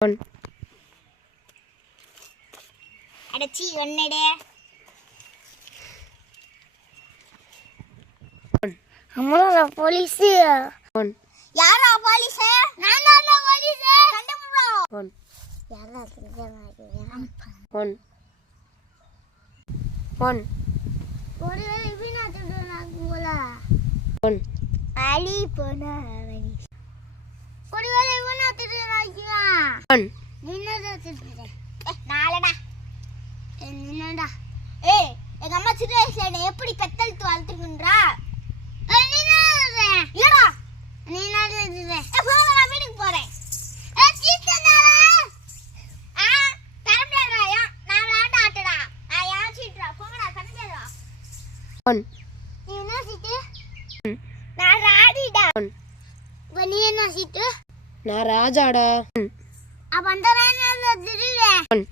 one அடச்சி ஒன்னடே அம்மா police one யாரா போலீஸ் நான் தான் போலீஸ் கண்டுபிடிடா ஒன் யாரா ஒன் ஒன் ஒரு இவனா திருடுறாங்களா ஒன் அலி போனா ஒருவேளை இவனா திருடுறாங்களா ஒன் நின்னடா திருடுற நாலடா நின்னடா ஏய் எங்க அம்மா சின்ன வயசுல என்ன எப்படி பெத்தெடுத்து வளர்த்துக்குன்றா நின்னடா இல்லடா நின்னடா திருடுற போங்க நான் வீட்டுக்கு போறேன் சீட்டடா தரம்டா நான் விளையாட ஆட்டடா நான் யார் சீட்டடா போங்கடா தரம்டா ஒன் நீ என்ன சீட்டு நான் ராடிடா நீ என்ன சீட்டு நான் ராஜாடா அப்ப அந்த திருடுற ஒன்